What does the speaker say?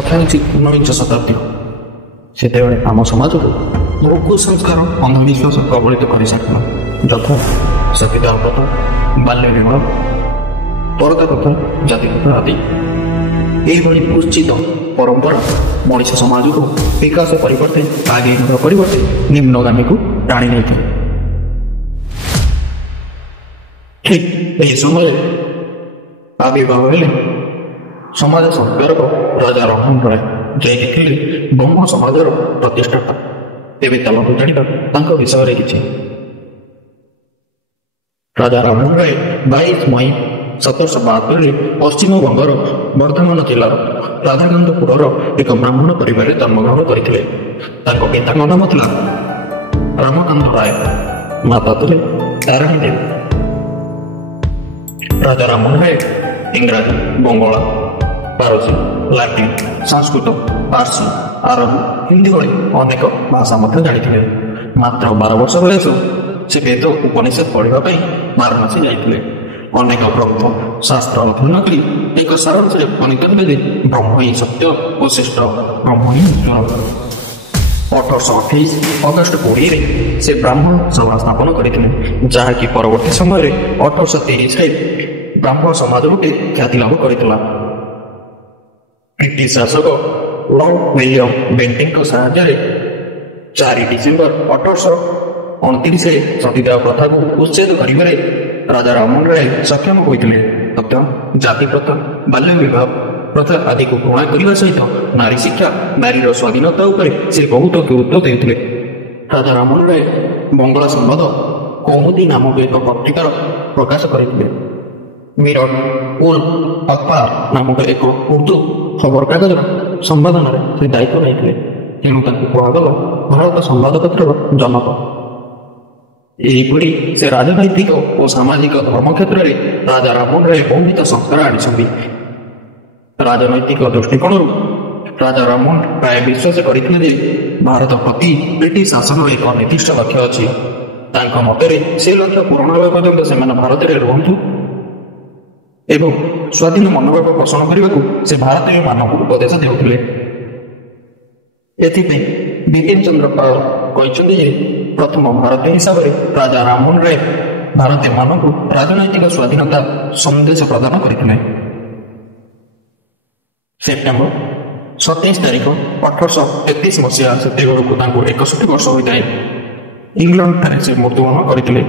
କଥା ହେଉଛି 19 ଶତାବ୍ଦୀର। ସେତେବେଳେ ଆମ ସମାଜକୁ ବହୁ କୁସଂସ୍କାର ଅନ୍ଧବିଶ୍ୱାସ ପ୍ରବଳିତ କରିସାରିଥିଲା, ଯଥା ସତୀଦାହ ପ୍ରଥା, ବାଲ୍ୟ ବିବାହ, ପରଦା ପ୍ରଥା, ଜାତି ପ୍ରଥା ଆଦି। ଏହିଭଳି କୁଶ୍ଚିତ ପରମ୍ପରା ମଣିଷ ସମାଜକୁ ବିକାଶ ପରିବର୍ତ୍ତେ ଆଗେଇ ନେବା ପରିବର୍ତ୍ତେ ନିମ୍ନଗାମୀକୁ ଟାଣି ନେଇଥିଲେ। ଠିକ୍ ଏହି ସମୟରେ ଆବିର୍ଭାବ ହେଲେ ସମାଜ ସଂସ୍କାରକ ରାଜା ରାମମୋହନ ରାୟ, ଯିଏକି ଥିଲେ ବ୍ରହ୍ମ ସମାଜର ପ୍ରତିଷ୍ଠାତା। ତେବେ ଚାଲନ୍ତୁ ଜାଣିବା ତାଙ୍କ ବିଷୟରେ କିଛି। ରାଜା ରାମମୋହନ ରାୟ 22 ମଇ 1772ରେ ପଶ୍ଚିମବଙ୍ଗର ବର୍ଦ୍ଧମାନ ଜିଲ୍ଲାର ରାଧାକାନ୍ତପୁରର ଏକ ବ୍ରାହ୍ମଣ ପରିବାରରେ ଜନ୍ମଗ୍ରହଣ କରିଥିଲେ। ତାଙ୍କ ପିତାଙ୍କ ନାମ ଥିଲା ରାମକାନ୍ତ ରାୟ, ମାତା ଥିଲେ ତାରିଣୀ ଦେବୀ। ରାଜା ରାମମୋହନ ରାୟ ଇଂରାଜୀ, ବଙ୍ଗଳା, ପାରସୀ, ଲାଟିନ, ସଂସ୍କୃତ, ପାର୍ସୀ, ଆରବ, ହିନ୍ଦୀ ଭଳି ଅନେକ ଭାଷା ମଧ୍ୟ ଜାଣିଥିଲେ। ମାତ୍ର 12 ବର୍ଷ ବୟସରୁ ସେ ବେଦ ଉପନିଷଦ ପଢ଼ିବା ପାଇଁ ବାରାଣସୀ ଯାଇଥିଲେ। ଅନେକ ଗ୍ରନ୍ଥ ଶାସ୍ତ୍ର ଅଧ୍ୟୟନ କରି ଏକ ସାରାଂଶରେ ଉପନୀତ ହେଲେ ଯେ ବ୍ରହ୍ମ ହିଁ ସତ୍ୟ ଓ ଶ୍ରେଷ୍ଠ, ବ୍ରହ୍ମ ହିଁ ଈଶ୍ୱର। 1828 ଅଗଷ୍ଟ 20ରେ ସେ ବ୍ରାହ୍ମଣ ସଭା ସ୍ଥାପନ କରିଥିଲେ, ଯାହାକି ପରବର୍ତ୍ତୀ ସମୟରେ 1830ରେ ବ୍ରାହ୍ମଣ ସମାଜ ରୂପେ ଖ୍ୟାତି ଲାଭ କରିଥିଲା। ବ୍ରିଟିଶ ଶାସକ ଲର୍ଡ ୱିଲିୟମ ବେଣ୍ଟିଙ୍କ ସାହାଯ୍ୟରେ 4 ଡିସେମ୍ବର 1829ରେ ସତୀଦାହ ପ୍ରଥାକୁ ଉଚ୍ଛେଦ କରିବାରେ ରାଜା ରାମମୋହନ ରାୟ ସକ୍ଷମ ହୋଇଥିଲେ। ତଥା ଜାତି ପ୍ରଥା, ବାଲ୍ୟ ବିବାହ ପ୍ରଥା ଆଦିକୁ ଘୃଣା କରିବା ସହିତ ନାରୀ ଶିକ୍ଷା, ନାରୀର ସ୍ୱାଧୀନତା ଉପରେ ସେ ବହୁତ ଗୁରୁତ୍ୱ ଦେଉଥିଲେ। ରାଜା ରାମମୋହନ ରାୟ ବଙ୍ଗଳା ସମ୍ବାଦ କୌମୁଦୀ ନାମକ ଏକ ପତ୍ରିକାର ପ୍ରକାଶ କରିଥିଲେ। ମିରଟ ଉଲ ଅଖବାର ନାମକ ଏକ ଉର୍ଦ୍ଦୁ ଖବରକାଗଜର ସମ୍ପାଦନାରେ ସେ ଦାୟିତ୍ୱ ନେଇଥିଲେ। ତେଣୁ ତାଙ୍କୁ କୁହାଗଲା ଭାରତ ସମ୍ବାଦପତ୍ରର ଜନକ। ଏହିପରି ସେ ରାଜନୈତିକ ଓ ସାମାଜିକ ଧର୍ମ କ୍ଷେତ୍ରରେ ରାଜା ରାମମୋହନ ରାୟ ବହୁବିଧ ସଂସ୍କାର ଆଣିଛନ୍ତି। ରାଜନୈତିକ ଦୃଷ୍ଟିକୋଣରୁ ରାଜା ରାମମୋହନ ରାୟ ବିଶ୍ୱାସ କରିଥିଲେ ଯେ ଭାରତ ପ୍ରତି ବ୍ରିଟିଶ ଶାସନର ଏକ ନିର୍ଦ୍ଦିଷ୍ଟ ଲକ୍ଷ୍ୟ ଅଛି। ତାଙ୍କ ମତରେ ସେ ଲକ୍ଷ୍ୟ ପୂରଣ ହେବା ପର୍ଯ୍ୟନ୍ତ ସେମାନେ ଭାରତରେ ରୁହନ୍ତୁ ଏବଂ ସ୍ୱାଧୀନ ମନୋଭାବ ପୋଷଣ କରିବାକୁ ସେ ଭାରତୀୟମାନଙ୍କୁ ଉପଦେଶ ଦେଉଥିଲେ। ଏଥିପାଇଁ ବିପିନ ଚନ୍ଦ୍ର ପାଲ କହିଛନ୍ତି ଯେ ପ୍ରଥମ ଭାରତୀୟ ହିସାବରେ ରାଜା ରାମମୋହନ ରାୟ ଭାରତୀୟମାନଙ୍କୁ ରାଜନୈତିକ ସ୍ୱାଧୀନତା ସନ୍ଦେଶ ପ୍ରଦାନ କରିଥିଲେ। ସେପ୍ଟେମ୍ବର 27 ତାରିଖ 1833 ମସିହା ସେତେବେଳକୁ ତାଙ୍କୁ 61 ବର୍ଷ ହୋଇଥାଏ। ଇଂଲଣ୍ଡଠାରେ ସେ ମୃତ୍ୟୁବରଣ କରିଥିଲେ।